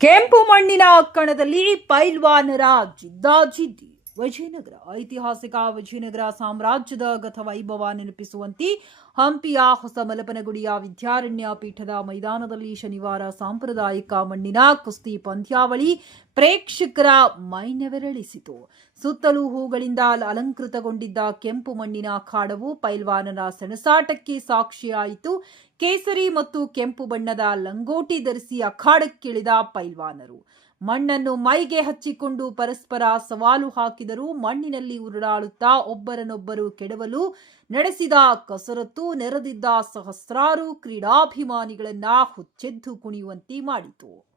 ಕೆಂಪು ಮಣ್ಣಿನ ಅಕ್ಕಣದಲ್ಲಿ ಪೈಲ್ವಾನರ ಜಿದ್ದಾಜಿದ್ದಿ. ವಿಜಯನಗರ ಐತಿಹಾಸಿಕ ವಿಜಯನಗರ ಸಾಮ್ರಾಜ್ಯದ ಗತ ವೈಭವ ನೆನಪಿಸುವಂತೆ ಹಂಪಿಯ ಹೊಸ ಮಲಪನಗುಡಿಯ ವಿದ್ಯಾರಣ್ಯ ಪೀಠದ ಮೈದಾನದಲ್ಲಿ ಶನಿವಾರ ಸಾಂಪ್ರದಾಯಿಕ ಮಣ್ಣಿನ ಕುಸ್ತಿ ಪಂದ್ಯಾವಳಿ ಪ್ರೇಕ್ಷಕರ ಮೈನೆವೆರಳಿಸಿತು. ಸುತ್ತಲೂ ಹೂಗಳಿಂದ ಅಲಂಕೃತಗೊಂಡಿದ್ದ ಕೆಂಪು ಮಣ್ಣಿನ ಅಖಾಡವು ಪೈಲ್ವಾನನ ಸೆಣಸಾಟಕ್ಕೆ ಸಾಕ್ಷಿಯಾಯಿತು. ಕೇಸರಿ ಮತ್ತು ಕೆಂಪು ಬಣ್ಣದ ಲಂಗೋಟಿ ಧರಿಸಿ ಅಖಾಡಕ್ಕಿಳಿದ ಪೈಲ್ವಾನರು. ಮಣ್ಣನ್ನು ಮೈಗೆ ಹಚ್ಚಿಕೊಂಡು ಪರಸ್ಪರ ಸವಾಲು ಹಾಕಿದರು ಮಣ್ಣಿನಲ್ಲಿ ಉರುಳಾಡುತ್ತಾ ಒಬ್ಬರನ್ನೊಬ್ಬರು ಕೆಡವಲು ನಡೆಸಿದ ಕಸರತ್ತು, ನೆರೆದಿದ್ದ ಸಹಸ್ರಾರು ಕ್ರೀಡಾಭಿಮಾನಿಗಳನ್ನ ಹುಚ್ಚೆದ್ದು ಕುಣಿಯುವಂತೆ ಮಾಡಿತು.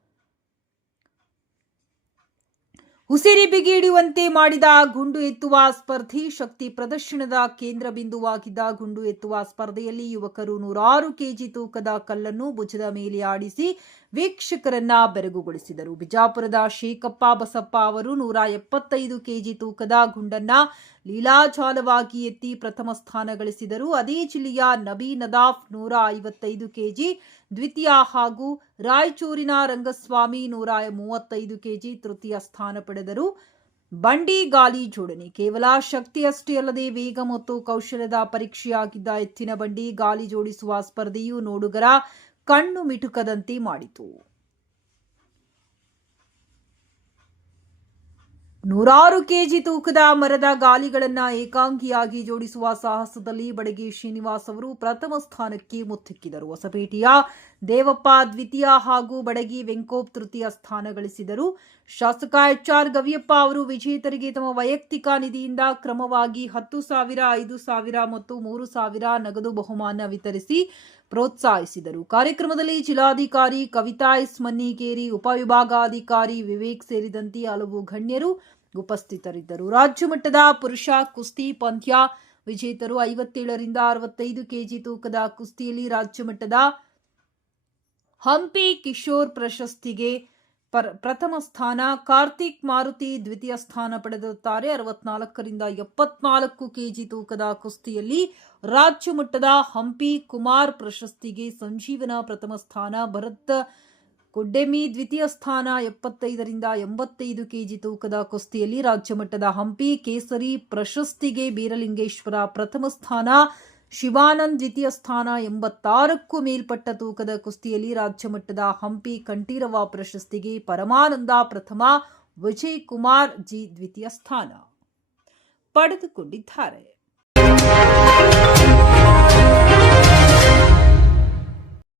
ಉಸಿರಿ ಬಿಗಿಡಿಯುವಂತೆ ಮಾಡಿದ ಗುಂಡು ಎತ್ತುವ ಸ್ಪರ್ಧಿ ಶಕ್ತಿ ಪ್ರದರ್ಶನದ ಕೇಂದ್ರ ಬಿಂದುವಾಗಿದ್ದ ಗುಂಡು ಎತ್ತುವ ಸ್ಪರ್ಧೆಯಲ್ಲಿ ಯುವಕರು ನೂರಾರು ಕೆಜಿ ತೂಕದ ಕಲ್ಲನ್ನು ಭುಜದ ಮೇಲೆ ಆಡಿಸಿ ವೀಕ್ಷಕರನ್ನ ಬೆರಗುಗೊಳಿಸಿದರು. ಬಿಜಾಪುರದ ಶೇಖಪ್ಪ ಬಸಪ್ಪ ಅವರು ನೂರ ಎಪ್ಪತ್ತೈದು ಕೆಜಿ ತೂಕದ ಗುಂಡನ್ನ ಲೀಲಾಜಾಲವಾಗಿ ಎತ್ತಿ ಪ್ರಥಮ ಸ್ಥಾನ ಗಳಿಸಿದರು. ಅದೇ ಜಿಲ್ಲೆಯ ನಬಿ ನದಾಫ್ ನೂರ ಐವತ್ತೈದು ಕೆಜಿ ದ್ವಿತೀಯ ಹಾಗೂ ರಾಯಚೂರಿನ ರಂಗಸ್ವಾಮಿ ನೂರ ಮೂವತ್ತೈದು ಕೆಜಿ ತೃತೀಯ ಸ್ಥಾನ ಪಡೆದರು. ಬಂಡಿ ಗಾಲಿ ಜೋಡಣೆ ಕೇವಲ ಶಕ್ತಿಯಷ್ಟೇ ಅಲ್ಲದೆ ವೇಗ ಮತ್ತು ಕೌಶಲ್ಯದ ಪರೀಕ್ಷೆಯಾಗಿದ್ದ ಎತ್ತಿನ ಬಂಡಿ ಗಾಲಿ ಜೋಡಿಸುವ ಸ್ಪರ್ಧೆಯು ನೋಡುಗರ ಕಣ್ಣು ಮಿಟುಕದಂತೆ ಮಾಡಿತು. ನೂರಾರು ಕೆಜಿ ತೂಕದ ಮರದ ಗಾಲಿಗಳನ್ನು ಏಕಾಂಗಿಯಾಗಿ ಜೋಡಿಸುವ ಸಾಹಸದಲ್ಲಿ ಬಡಗಿ ಶ್ರೀನಿವಾಸ್ ಅವರು ಪ್ರಥಮ ಸ್ಥಾನಕ್ಕೆ ಮುತ್ತಿಕ್ಕಿದರು. ಹೊಸಪೇಟೆಯ ದೇವಪ್ಪ ದ್ವಿತೀಯ ಹಾಗೂ ಬಡಗಿ ವೆಂಕೋಪ್ ತೃತೀಯ ಸ್ಥಾನ ಗಳಿಸಿದರು. ಶಾಸಕ ಎಚ್ಆರ್ ಗವಿಯಪ್ಪ ಅವರು ವಿಜೇತರಿಗೆ ತಮ್ಮ ವೈಯಕ್ತಿಕ ನಿಧಿಯಿಂದ ಕ್ರಮವಾಗಿ ಹತ್ತು ಸಾವಿರ, ಐದು ಸಾವಿರ ಮತ್ತು ಮೂರು ಸಾವಿರ ನಗದು ಬಹುಮಾನ ವಿತರಿಸಿ ಪ್ರೋತ್ಸಾಹಿಸಿದರು. ಕಾರ್ಯಕ್ರಮದಲ್ಲಿ ಜಿಲ್ಲಾಧಿಕಾರಿ ಕವಿತಾ ಎಸ್ ಮನ್ನಿಕೇರಿ ಉಪವಿಭಾಗಾಧಿಕಾರಿ ವಿವೇಕ್ ಸೇರಿದಂತೆ ಹಲವು ಗಣ್ಯರು ಉಪಸ್ಥಿತರಿದ್ದರು. ರಾಜ್ಯ ಮಟ್ಟದ ಪುರುಷ ಕುಸ್ತಿ ಪಂದ್ಯ ವಿಜೇತರು ಐವತ್ತೇಳರಿಂದ ಅರವತ್ತೈದು ಕೆಜಿ ತೂಕದ ಕುಸ್ತಿಯಲ್ಲಿ ರಾಜ್ಯ ಮಟ್ಟದ ಹಂಪಿ ಕಿಶೋರ್ ಪ್ರಶಸ್ತಿಗೆ ಪರ- ಪ್ರಥಮ ಸ್ಥಾನ ಕಾರ್ತಿಕ್ ಮಾರುತಿ ದ್ವಿತೀಯ ಸ್ಥಾನ ಪಡೆದಿರುತ್ತಾರೆ. ಅರವತ್ನಾಲ್ಕರಿಂದ ಎಪ್ಪತ್ನಾಲ್ಕು ಕೆಜಿ ತೂಕದ ಕುಸ್ತಿಯಲ್ಲಿ ರಾಜ್ಯ ಮಟ್ಟದ ಹಂಪಿ ಕುಮಾರ್ ಪ್ರಶಸ್ತಿಗೆ ಸಂಜೀವನ ಪ್ರಥಮ ಸ್ಥಾನ, ಭರತ್ ಕೊಡ್ಡೆಮಿ ದ್ವಿತೀಯ ಸ್ಥಾನ, ಎಪ್ಪತ್ತೈದರಿಂದ ಎಂಬತ್ತೈದು ಕೆಜಿ ತೂಕದ ಕುಸ್ತಿಯಲ್ಲಿ ರಾಜ್ಯ ಮಟ್ಟದ ಹಂಪಿ ಕೇಸರಿ ಪ್ರಶಸ್ತಿಗೆ ಬೀರಲಿಂಗೇಶ್ವರ ಪ್ರಥಮ ಸ್ಥಾನ ಶಿವಾನಂದ್ ದ್ವಿತೀಯ ಸ್ಥಾನ ಎಂಬತ್ತಾರಕ್ಕೂ ಮೇಲ್ಪಟ್ಟ ತೂಕದ ಕುಸ್ತಿಯಲ್ಲಿ ರಾಜ್ಯ ಮಟ್ಟದ ಹಂಪಿ ಕಂಠೀರವ ಪ್ರಶಸ್ತಿಗೆ ಪರಮಾನಂದ ಪ್ರಥಮ, ವಿಜಯ್ ಕುಮಾರ್ ಜಿ ದ್ವಿತೀಯ ಸ್ಥಾನ ಪಡೆದುಕೊಂಡಿದ್ದಾರೆ.